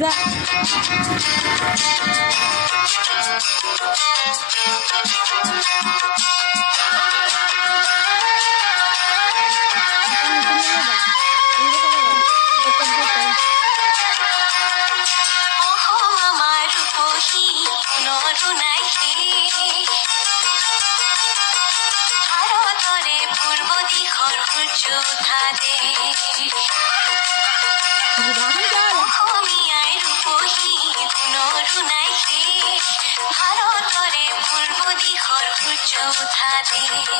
যা ভাৰতৰে পূৰ্ব দিশৰ সূৰ্য উঠা দেশ অসমীয়াই ৰূপহী গুণৰো নাই শেষ ভাৰতৰে পূৰ্ব দিশৰ সূৰ্য উঠা দেশ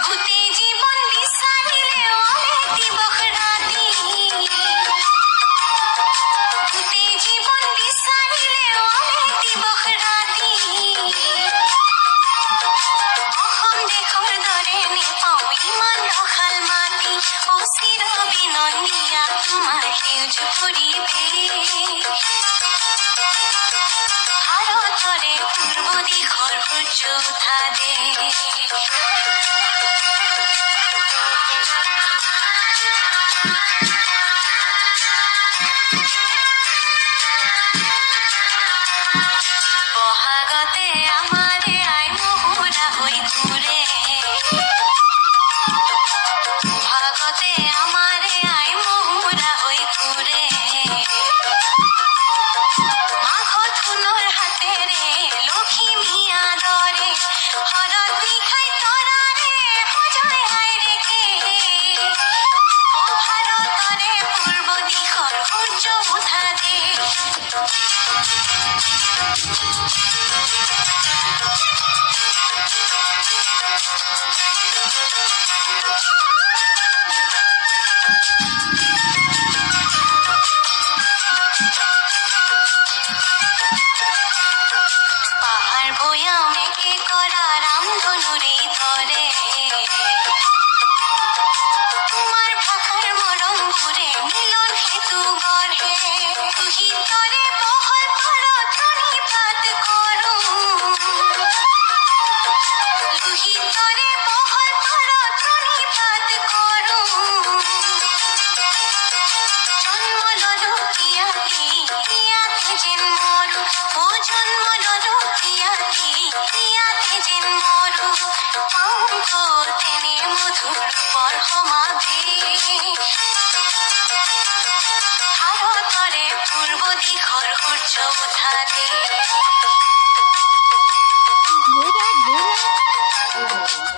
গোটেই জীৱন বিচাৰিলেও দিৱস ৰাতি গোটেই জীৱন বিচাৰিলেও দিৱস ৰাতি অসম দেশৰ দৰে নেপাওঁ ইমান ৰসাল মাটি অচিৰ বিনন্দীয়া তোমাৰ সেউজ পৰিৱেশ ভাৰতৰে পূৰ্ব দিশৰ সূৰ্য উঠা দেশ বহাগতে আমাৰে আই মহুৰা হৈ ঘূৰে বহাগতে আমাৰে আই মহুৰা হৈ ঘূৰে মাঘত সোণৰ হাতেৰে লখিমী আদৰে শৰৎ নিশাই তৰাৰে সজাই আইৰেকে অ ভাৰতৰে পূৰ্ব দিশৰ সূৰ্য উঠা দেশ পাহাৰ ভৈয়ামেকে কৰা ৰামধনুৰে ধৰে তোমাৰ ভাষাৰ মৰমবোৰে মিলন সেতু গঢ়ে তুহিতৰে বহল পাৰত প্ৰণিপাত কৰোঁ তুহিতৰে বহল পাৰত প্ৰণিপাত কৰোঁ জন্ম ললো ইয়াতে ইয়াতে যেন মৰো অ জন্ম ললো ইয়াতে যেন মৰো পাওঁ তেনে মধুৰ পৰ সমাৱেশ ভাৰতৰে পূৰ্ব দিশৰ সূৰ্য উঠা দেশ